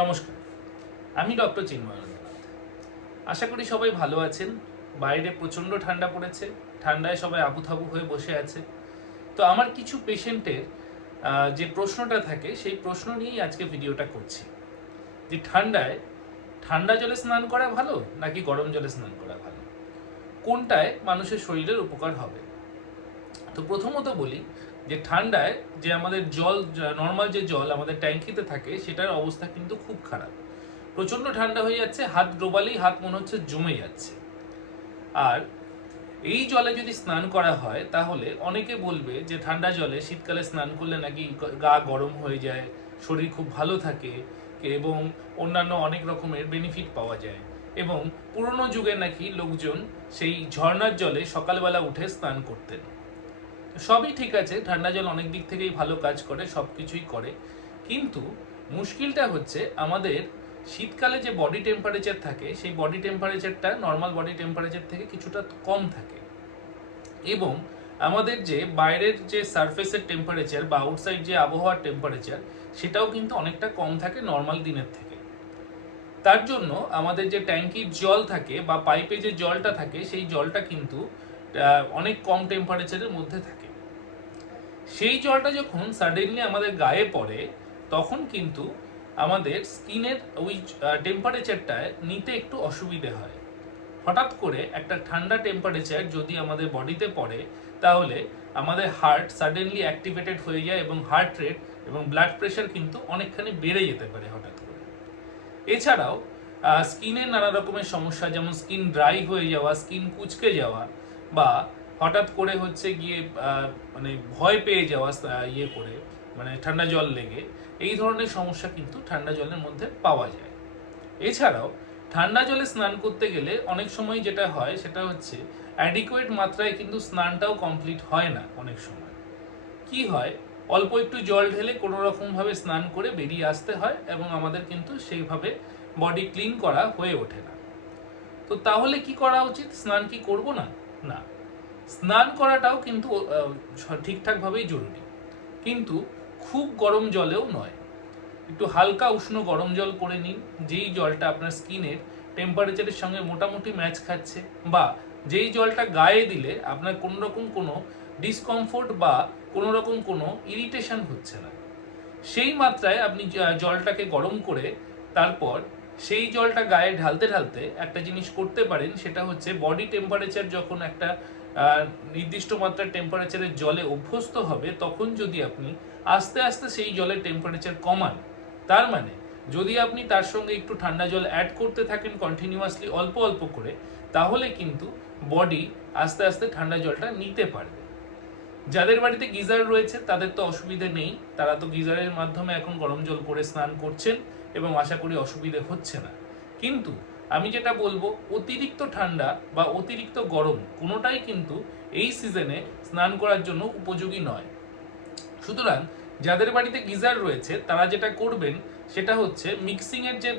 নমস্কার, আমি ডক্টর চিন্ময়। আশা করি সবাই ভালো আছেন। বাইরে প্রচণ্ড ঠান্ডা পড়েছে, ঠান্ডায় সবাই আবুথাবু হয়ে বসে আছে। তো আমার কিছু পেশেন্টের যে প্রশ্নটা থাকে সেই প্রশ্ন নিয়েই আজকে ভিডিওটা করছি, যে ঠান্ডা জলে স্নান করা ভালো নাকি গরম জলে স্নান করা ভালো, কোনটায় মানুষের শরীরের উপকার হবে। তো প্রথমত বলি যে ঠান্ডায় যে আমাদের জল, নর্মাল যে জল আমাদের ট্যাঙ্কিতে থাকে সেটার অবস্থা কিন্তু খুব খারাপ। প্রচণ্ড ঠান্ডা হয়ে যাচ্ছে, হাত ডোবালেই হাত মনে হচ্ছে জমে যাচ্ছে। আর এই জলে যদি স্নান করা হয় তাহলে অনেকে বলবে যে ঠান্ডা জলে শীতকালে স্নান করলে নাকি গা গরম হয়ে যায়, শরীর খুব ভালো থাকে এবং অন্যান্য অনেক রকমের বেনিফিট পাওয়া যায়। এবং পুরনো যুগে নাকি লোকজন সেই ঝর্ণার জলে সকালবেলা উঠে স্নান করতেন। সবই ঠিক আছে, ঠান্ডা জল অনেক দিক থেকেই ভালো কাজ করে, সব কিছুই করে, কিন্তু মুশকিলটা হচ্ছে আমাদের শীতকালে যে বডি টেম্পারেচার থাকে সেই বডি টেম্পারেচারটা নর্মাল বডি টেম্পারেচার থেকে কিছুটা কম থাকে। এবং আমাদের যে বাইরের যে সারফেসের টেম্পারেচার বা আউটসাইড যে আবহাওয়ার টেম্পারেচার সেটাও কিন্তু অনেকটা কম থাকে নর্মাল দিনের থেকে। তার জন্য আমাদের যে ট্যাঙ্কির জল থাকে বা পাইপে যে জলটা থাকে সেই জলটা কিন্তু অনেক কম টেম্পারেচারের মধ্যে থাকে। সেই জলটা যখন সাডেনলি আমাদের গায়ে পড়ে তখন কিন্তু আমাদের স্কিনের ওই টেম্পারেচারটায় নিতে একটু অসুবিধে হয়। হঠাৎ করে একটা ঠান্ডা টেম্পারেচার যদি আমাদের বডিতে পড়ে তাহলে আমাদের হার্ট সাডেনলি অ্যাক্টিভেটেড হয়ে যায় এবং হার্ট রেট এবং ব্লাড প্রেশার কিন্তু অনেকখানি বেড়ে যেতে পারে হঠাৎ করে। এছাড়াও স্কিনের নানা রকমের সমস্যা, যেমন স্কিন ড্রাই হয়ে যাওয়া, স্কিন কুঁচকে যাওয়া, বা হঠাৎ করে হচ্ছে গিয়ে মানে ভয় পেয়ে যাওয়া ইয়ে করে, মানে ঠান্ডা জল লেগে, এই ধরনের সমস্যা কিন্তু ঠান্ডা জলের মধ্যে পাওয়া যায়। এছাড়াও ঠান্ডা জলে স্নান করতে গেলে অনেক সময় যেটা হয় সেটা হচ্ছে অ্যাডিকুয়েট মাত্রায় কিন্তু স্নানটাও কমপ্লিট হয় না। অনেক সময় কি হয়, অল্প একটু জল ঢেলে কোনো রকমভাবে স্নান করে বেরিয়ে আসতে হয় এবং আমাদের কিন্তু সেইভাবে বডি ক্লিন করা হয়ে ওঠে না। তো তাহলে কি করা উচিত? স্নান কি করব না? না, স্নান করাটাও কিন্তু ঠিকঠাকভাবেই জরুরি, কিন্তু খুব গরম জলেও নয়। একটু হালকা উষ্ণ গরম জল করে নিন, যেই জলটা আপনার স্কিনের টেম্পারেচারের সঙ্গে মোটামুটি ম্যাচ খাচ্ছে, বা যেই জলটা গায়ে দিলে আপনার কোনো রকম কোনো ডিসকমফোর্ট বা কোনো রকম কোনো ইরিটেশন হচ্ছে না, সেই মাত্রায় আপনি জলটাকে গরম করে তারপর সেই জলটা গায়ে ঢালতে ঢালতে একটা জিনিস করতে পারেন, সেটা হচ্ছে বডি টেম্পারেচার যখন একটা নির্দিষ্ট মাত্রার টেম্পারেচারের জলে অভ্যস্ত হবে তখন যদি আপনি আস্তে আস্তে সেই জলের টেম্পারেচার কমান, তার মানে যদি আপনি তার সঙ্গে একটু ঠান্ডা জল অ্যাড করতে থাকেন কন্টিনিউয়াসলি অল্প অল্প করে, তাহলে কিন্তু বডি আস্তে আস্তে ঠান্ডা জলটা নিতে পারবে। যাদের বাড়িতে গিজার রয়েছে তাদের তো অসুবিধে নেই, তারা তো গিজারের মাধ্যমে এখন গরম জল করে স্নান করছেন এবং আশা করি অসুবিধে হচ্ছে না। কিন্তু আমি যেটা বলবো, অতিরিক্ত ঠান্ডা বা অতিরিক্ত গরম কোনোটাই কিন্তু এই সিজনে স্নান করার জন্য উপযোগী নয়। সুতরাং যাদের বাড়িতে গিজার রয়েছে তারা যেটা করবেন সেটা হচ্ছে মিক্সিংয়ের যে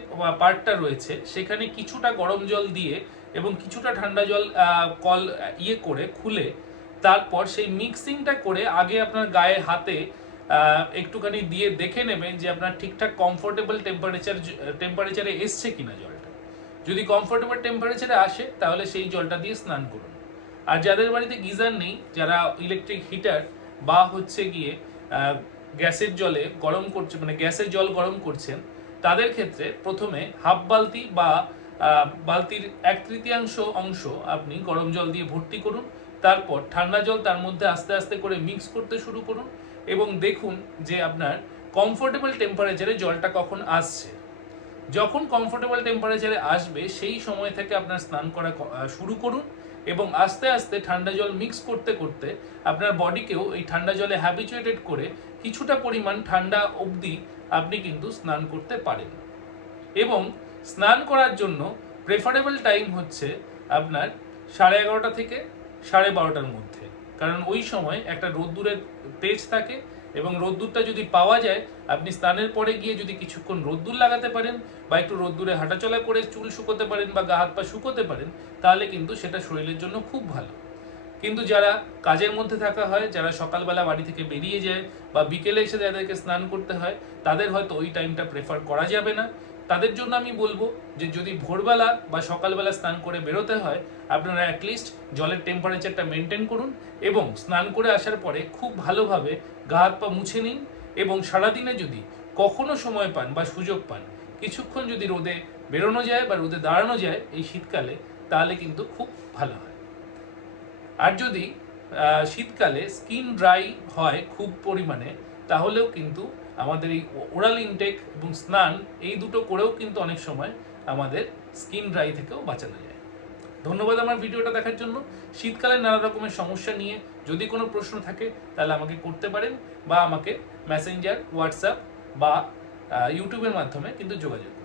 পার্টটা রয়েছে সেখানে কিছুটা গরম জল দিয়ে এবং কিছুটা ঠান্ডা জল কল ইয়ে করে খুলে তারপর সেই মিক্সিংটা করে আগে আপনার গায়ে হাতে একটুখানি দিয়ে দেখে নেবেন যে আপনার ঠিকঠাক কমফোর্টেবল টেম্পারেচারে এসছে কিনা জলটা। যদি কমফোর্টেবল টেম্পারেচারে আসে তাহলে সেই জলটা দিয়ে স্নান করুন। আর যাদের বাড়িতে গিজার নেই, যারা ইলেকট্রিক হিটার বা হচ্ছে গিয়ে গ্যাসের জলে গরম করছে, মানে গ্যাসের জল গরম করছেন, তাদের ক্ষেত্রে প্রথমে হাফ বালতি বা বালতির 1/3 অংশ আপনি গরম জল দিয়ে ভর্তি করুন, তারপর ঠান্ডা জল তার মধ্যে আস্তে আস্তে করে মিক্স করতে শুরু করুন এবং দেখুন যে আপনার কমফোর্টেবল টেম্পারেচারে জলটা কখন আসছে। যখন কমফোর্টেবল টেম্পারেচারে আসবে সেই সময় থেকে আপনার স্নান করা শুরু করুন এবং আস্তে আস্তে ঠান্ডা জল মিক্স করতে করতে আপনার বডিকেও এই ঠান্ডা জলে হ্যাবিচুয়েটেড করে কিছুটা পরিমাণ ঠান্ডা অবধি আপনি কিন্তু স্নান করতে পারেন। এবং স্নান করার জন্য প্রেফারেবল টাইম হচ্ছে আপনার 11:30 থেকে 12:30 মধ্যে, কারণ ওই সময় একটা রোদ্দুরের তেজ থাকে এবং রোদ্দুরটা যদি পাওয়া যায়, আপনি স্নানের পরে গিয়ে যদি কিছুক্ষণ রোদ্দুর লাগাতে পারেন বা একটু রোদ্দুরে হাঁটাচলা করে চুল শুকোতে পারেন বা গা হাত পা শুকোতে পারেন, তাহলে কিন্তু সেটা শরীরের জন্য খুব ভালো। কিন্তু যারা কাজের মধ্যে থাকা হয়, যারা সকালবেলা বাড়ি থেকে বেরিয়ে যায় বা বিকেলে এসে যাদেরকে স্নান করতে হয়, তাদের হয়তো ওই টাইমটা প্রেফার করা যাবে না। তাদের জন্য আমি বলবো যে যদি ভোরবেলা বা সকালবেলা স্নান করে বেরোতে হয়, আপনারা অ্যাটলিস্ট জলের টেম্পারেচারটা মেনটেন করুন এবং স্নান করে আসার পরে খুব ভালোভাবে গা হাত পা মুছে নিন। এবং সারাদিনে যদি কখনো সময় পান বা সুযোগ পান, কিছুক্ষণ যদি রোদে বেরোনো যায় বা রোদে দাঁড়ানো যায় এই শীতকালে, তাহলে কিন্তু খুব ভালো হয়। আর যদি শীতকালে স্কিন ড্রাই হয় খুব পরিমাণে, তাহলেও কিন্তু আমাদের এই ওরাল ইনটেক এবং স্নান এই দুটো করেও কিন্তু অনেক সময় আমাদের স্কিন ড্রাই থেকেও বাঁচানো যায়। ধন্যবাদ আমার ভিডিওটা দেখার জন্য। শীতকালে নানা রকমের সমস্যা নিয়ে যদি কোনো প্রশ্ন থাকে তাহলে আমাকে করতে পারেন, বা আমাকে মেসেঞ্জার, হোয়াটসঅ্যাপ বা ইউটিউবের মাধ্যমে কিন্তু যোগাযোগ করুন।